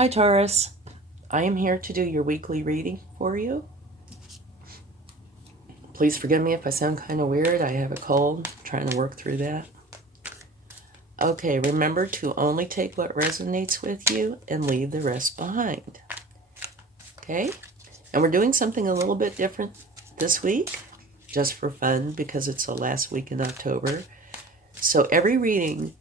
Hi Taurus, I am here to do your weekly reading for you. Please forgive me if I sound kind of weird. I have a cold, I'm trying to work through that. Okay, remember to only take what resonates with you and leave the rest behind. Okay? And we're doing something a little bit different this week, just for fun, because it's the last week in October. So every reading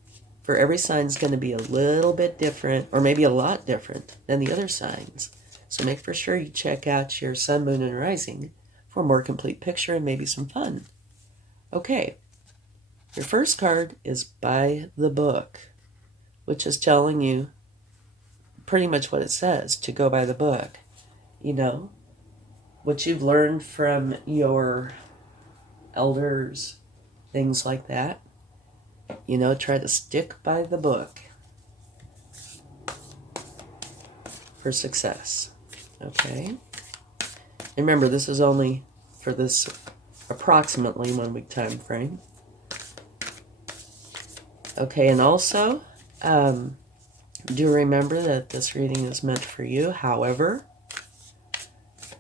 for every sign is going to be a little bit different, or maybe a lot different than the other signs. So make for sure you check out your sun, moon, and rising for a more complete picture and maybe some fun. Okay, your first card is by the book, which is telling you pretty much what it says, to go by the book. You know, what you've learned from your elders, things like that. You know, try to stick by the book for success. Okay? Remember, this is only for this approximately 1 week time frame. Okay, and also, do remember that this reading is meant for you. However,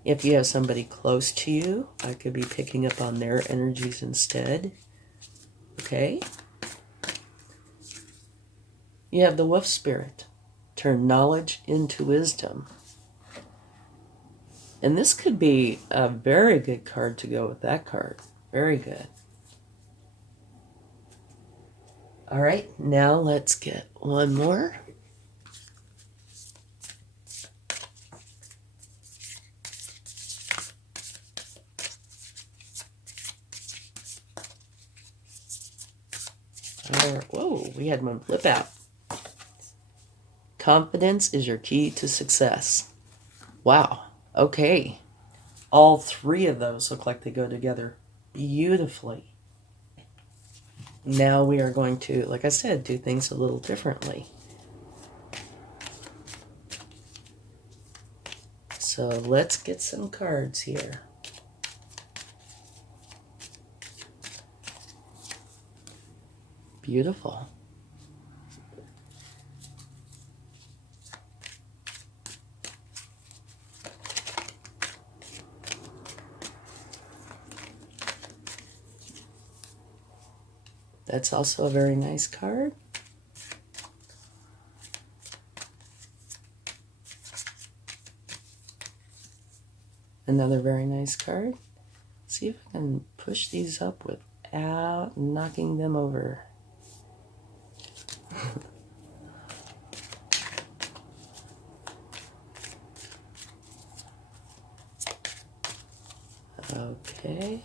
if you have somebody close to you, I could be picking up on their energies instead. Okay? You have the wolf spirit. Turn knowledge into wisdom. And this could be a very good card to go with that card. Very good. All right, now let's get one more. Whoa, we had one flip out. Confidence is your key to success. Wow, okay. All three of those look like they go together beautifully. Now we are going to, like I said, do things a little differently. So let's get some cards here. Beautiful. That's also a very nice card. Another very nice card. See if I can push these up without knocking them over. Okay.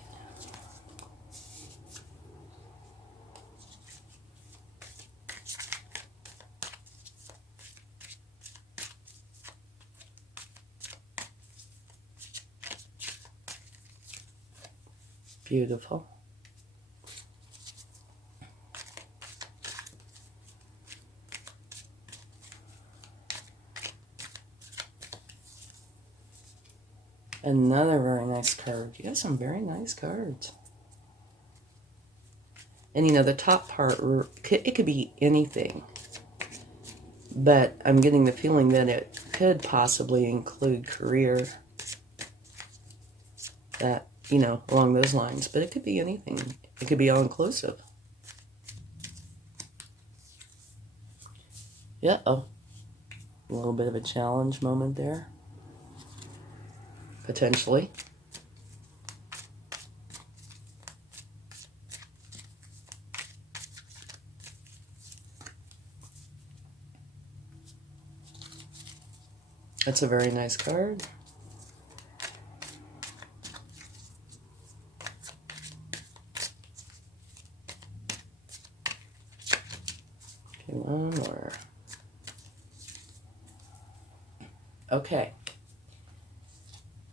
Beautiful. Another very nice card. You have some very nice cards. And you know, the top part, it could be anything. But I'm getting the feeling that it could possibly include career. That, you know, along those lines. But it could be anything. It could be all-inclusive. Yeah, oh. A little bit of a challenge moment there. Potentially. That's a very nice card. Okay, one more. Okay.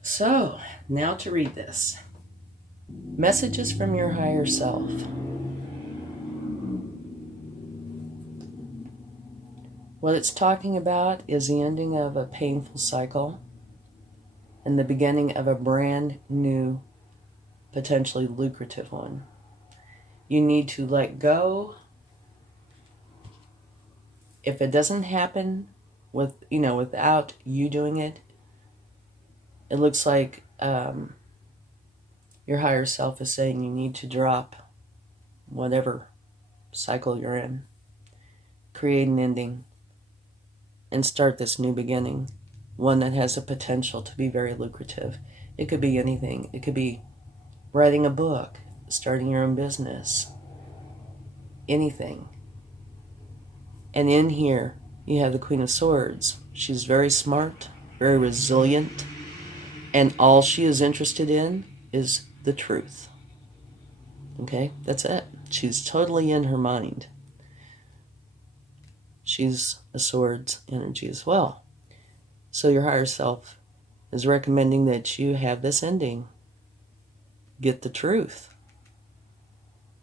So, now to read this. Messages from your higher self. What it's talking about is the ending of a painful cycle and the beginning of a brand new, potentially lucrative one. You need to let go. If it doesn't happen without you doing it, it looks like your higher self is saying you need to drop whatever cycle you're in, create an ending, and start this new beginning, one that has the potential to be very lucrative. It could be anything. It could be writing a book, starting your own business, anything. And in here, you have the Queen of Swords. She's very smart, very resilient, and all she is interested in is the truth. Okay, that's it. She's totally in her mind. She's a Swords energy as well. So your higher self is recommending that you have this ending. Get the truth.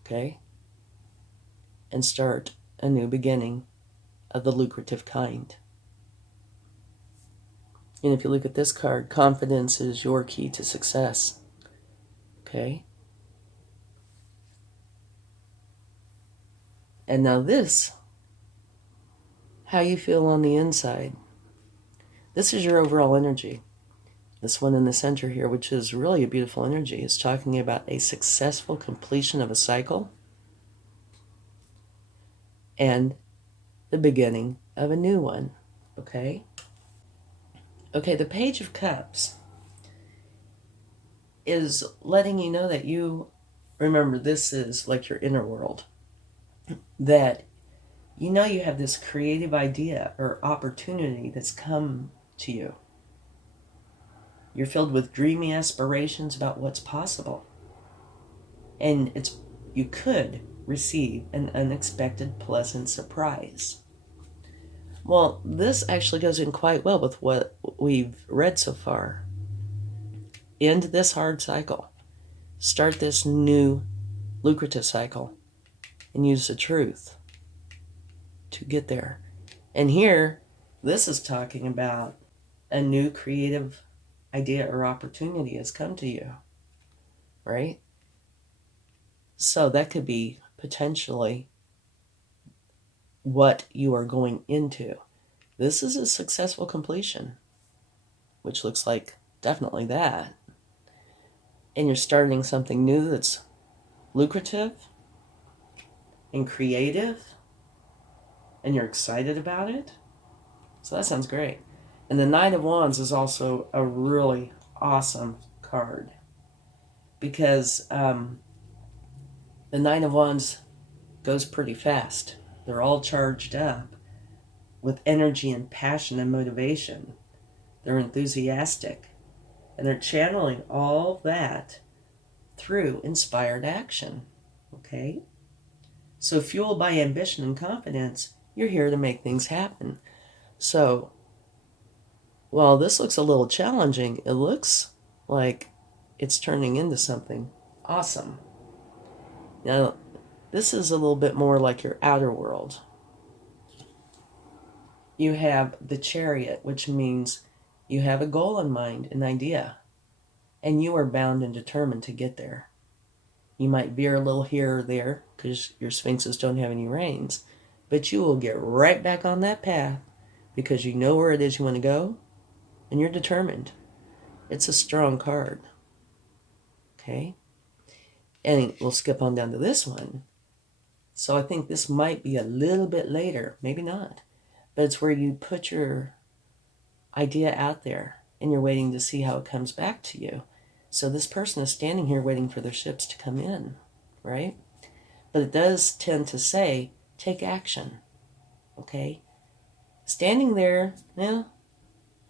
Okay? And start a new beginning of the lucrative kind. And if you look at this card, confidence is your key to success. Okay? And now this, how you feel on the inside. This is your overall energy. This one in the center here, which is really a beautiful energy, is talking about a successful completion of a cycle and the beginning of a new one. Okay? Okay, the Page of Cups is letting you know that remember, this is like your inner world, that you have this creative idea or opportunity that's come to you. You're filled with dreamy aspirations about what's possible. And you could receive an unexpected pleasant surprise. Well, this actually goes in quite well with what we've read so far. End this hard cycle. Start this new lucrative cycle and use the truth to get there. And here, this is talking about a new creative idea or opportunity has come to you, right? So that could be potentially what you are going into. This is a successful completion, which looks like definitely that. And you're starting something new that's lucrative and creative, and you're excited about it. So that sounds great. And the Knight of Wands is also a really awesome card, because the Knight of Wands goes pretty fast. They're all charged up with energy and passion and motivation. They're enthusiastic, and they're channeling all that through inspired action. Okay? So fueled by ambition and confidence, you're here to make things happen. So while this looks a little challenging, it looks like it's turning into something awesome. Now, this is a little bit more like your outer world. You have the Chariot, which means you have a goal in mind, an idea, and you are bound and determined to get there. You might veer a little here or there because your sphinxes don't have any reins, but you will get right back on that path because you know where it is you want to go, and you're determined. It's a strong card. Okay? And we'll skip on down to this one. So I think this might be a little bit later, maybe not. But it's where you put your idea out there and you're waiting to see how it comes back to you. So this person is standing here waiting for their ships to come in, right? But it does tend to say, take action. Okay? Standing there, yeah,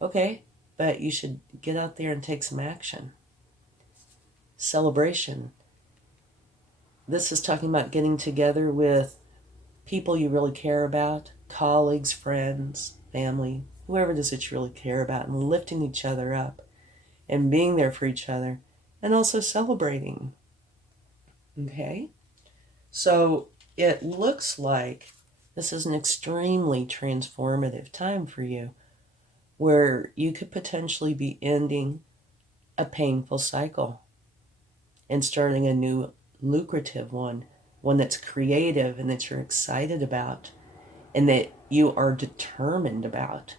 okay, but you should get out there and take some action. Celebration. This is talking about getting together with people you really care about, colleagues, friends, family, whoever it is that you really care about, and lifting each other up and being there for each other and also celebrating. Okay? So it looks like this is an extremely transformative time for you, where you could potentially be ending a painful cycle and starting a new lucrative one that's creative and that you're excited about and that you are determined about.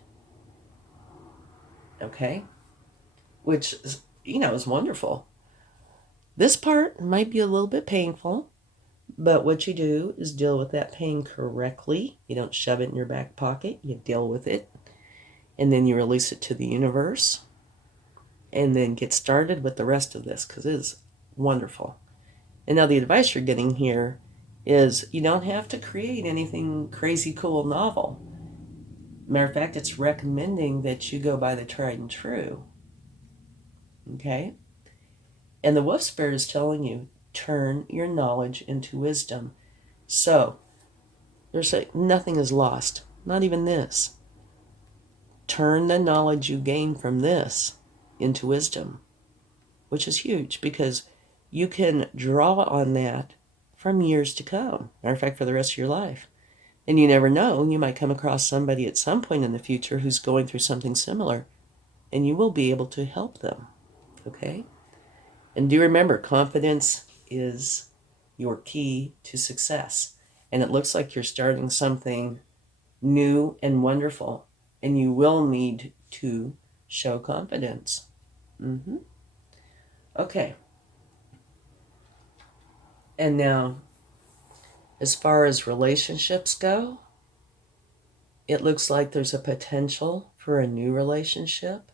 okay? Which, is wonderful. This part might be a little bit painful, but what you do is deal with that pain correctly. You don't shove it in your back pocket. You deal with it, and then you release it to the universe, and then get started with the rest of this, because it is wonderful. And now the advice you're getting here is you don't have to create anything crazy cool novel. Matter of fact, it's recommending that you go by the tried and true. Okay? And the wolf spirit is telling you, turn your knowledge into wisdom. So, there's nothing is lost, not even this. Turn the knowledge you gain from this into wisdom, which is huge because you can draw on that from years to come. Matter of fact, for the rest of your life. And you never know, you might come across somebody at some point in the future who's going through something similar, and you will be able to help them. Okay? And do remember, confidence is your key to success. And it looks like you're starting something new and wonderful, and you will need to show confidence. Okay. And now, as far as relationships go, it looks like there's a potential for a new relationship,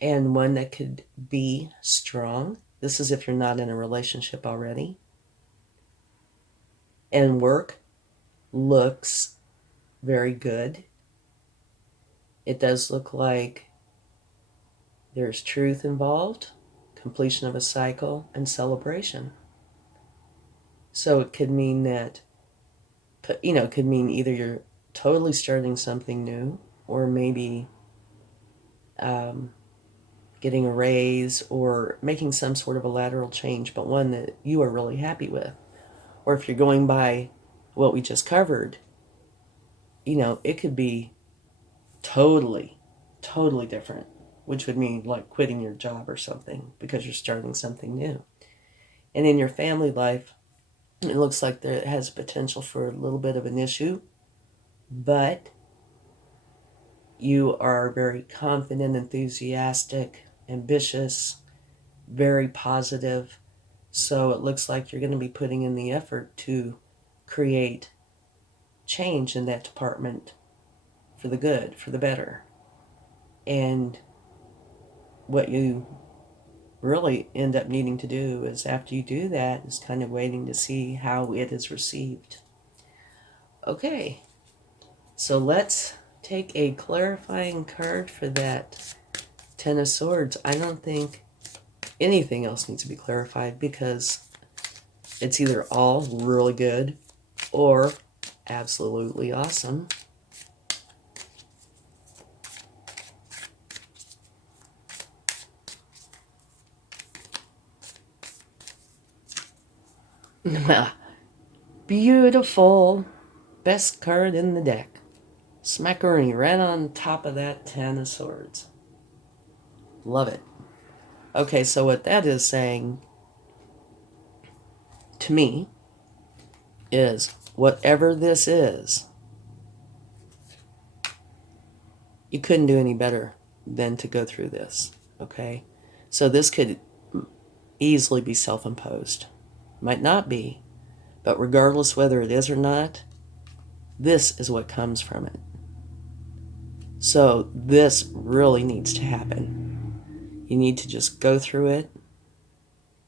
and one that could be strong. This is if you're not in a relationship already. And work looks very good. It does look like there's truth involved, completion of a cycle, and celebration. So it could mean that, it could mean either you're totally starting something new, or maybe getting a raise or making some sort of a lateral change, but one that you are really happy with. Or if you're going by what we just covered, it could be totally different, which would mean like quitting your job or something because you're starting something new. And in your family life, it looks like there has potential for a little bit of an issue, but you are very confident, enthusiastic, ambitious, very positive. So it looks like you're going to be putting in the effort to create change in that department for the good, for the better. And what you really end up needing to do is, after you do that, is kind of waiting to see how it is received. Okay, so let's take a clarifying card for that Ten of Swords. I don't think anything else needs to be clarified because it's either all really good or absolutely awesome. Beautiful. Best card in the deck. Smackaroni right on top of that Ten of Swords. Love it. Okay, so what that is saying to me is, whatever this is, you couldn't do any better than to go through this, okay? So this could easily be self-imposed. Might not be, but regardless whether it is or not, this is what comes from it. So this really needs to happen. You need to just go through it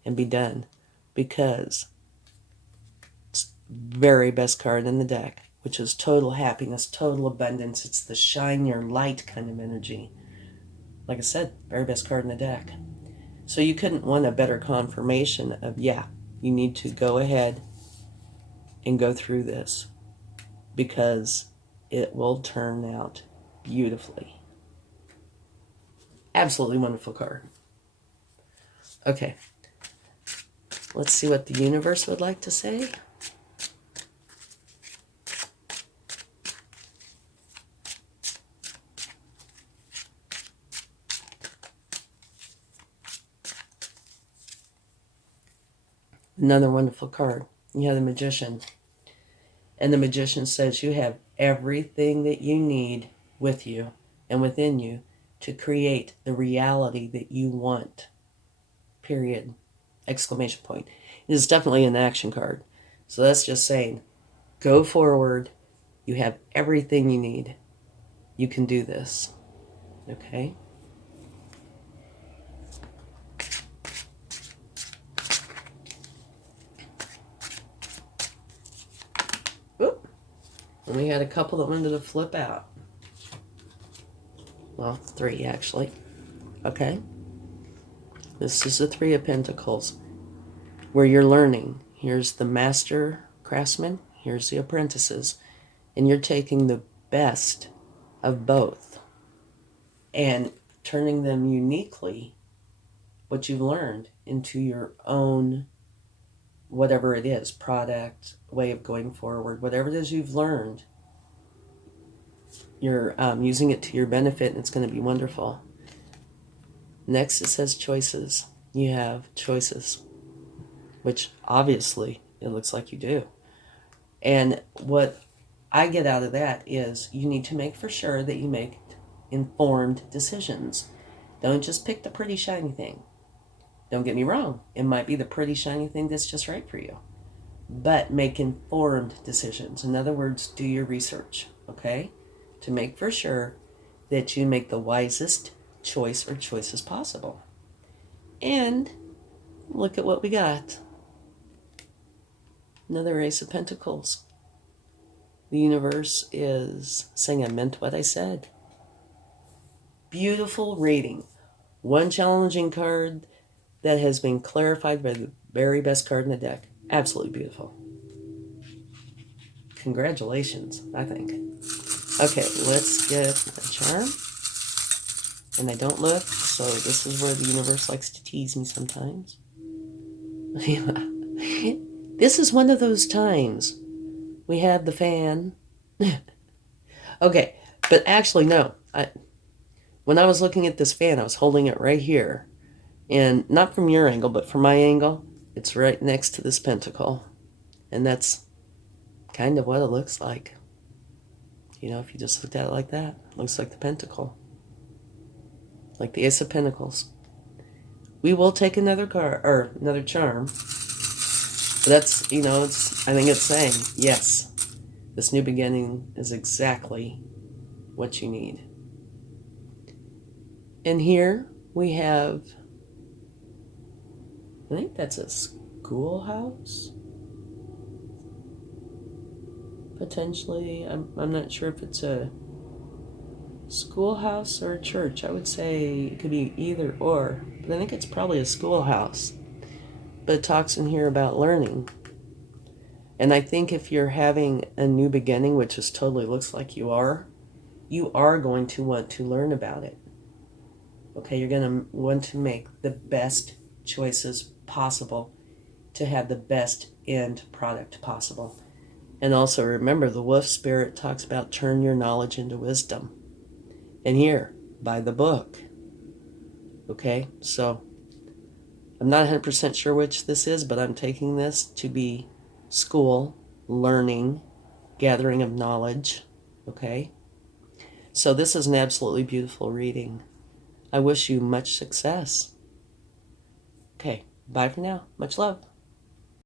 and be done, because it's the very best card in the deck, which is total happiness, total abundance. It's the shine your light kind of energy. Like I said, very best card in the deck. So you couldn't want a better confirmation of, yeah, you need to go ahead and go through this, because it will turn out beautifully. Absolutely wonderful card. Okay. Let's see what the universe would like to say. Another wonderful card. You have the Magician. And the Magician says you have everything that you need with you and within you to create the reality that you want. Period. Exclamation point. It is definitely an action card. So that's just saying, go forward. You have everything you need. You can do this. Okay? Oop. And we had a couple that wanted to flip out. Well, 3 actually. Okay? This is the 3 of Pentacles, where you're learning. Here's the master craftsman. Here's the apprentices. And you're taking the best of both and turning them uniquely, what you've learned, into your own, whatever it is, product, way of going forward, whatever it is you've learned, you're using it to your benefit, and it's going to be wonderful. Next, it says choices. You have choices, which obviously it looks like you do. And what I get out of that is you need to make for sure that you make informed decisions. Don't just pick the pretty shiny thing. Don't get me wrong. It might be the pretty shiny thing that's just right for you. But make informed decisions. In other words, do your research, okay? To make for sure that you make the wisest choice or choices possible. And look at what we got. Another Ace of Pentacles. The universe is saying I meant what I said. Beautiful reading. One challenging card that has been clarified by the very best card in the deck. Absolutely beautiful. Congratulations, I think. Okay, let's get a charm. And I don't look, so this is where the universe likes to tease me sometimes. This is one of those times. We have the fan. Okay, but actually, no. When I was looking at this fan, I was holding it right here. And not from your angle, but from my angle, it's right next to this pentacle. And that's kind of what it looks like. You know, if you just looked at it like that, it looks like the pentacle. Like the Ace of Pentacles. We will take another card, or another charm. But that's, you know, I think it's saying, yes, this new beginning is exactly what you need. And here we have, I think that's a schoolhouse. Potentially, I'm not sure if it's a schoolhouse or a church. I would say it could be either or, but I think it's probably a schoolhouse. But it talks in here about learning. And I think if you're having a new beginning, which is totally looks like you are going to want to learn about it. Okay, you're going to want to make the best choices possible to have the best end product possible. And also remember, the wolf spirit talks about turn your knowledge into wisdom. And here, by the book. Okay, so I'm not 100% sure which this is, but I'm taking this to be school, learning, gathering of knowledge. Okay, so this is an absolutely beautiful reading. I wish you much success. Okay, bye for now. Much love.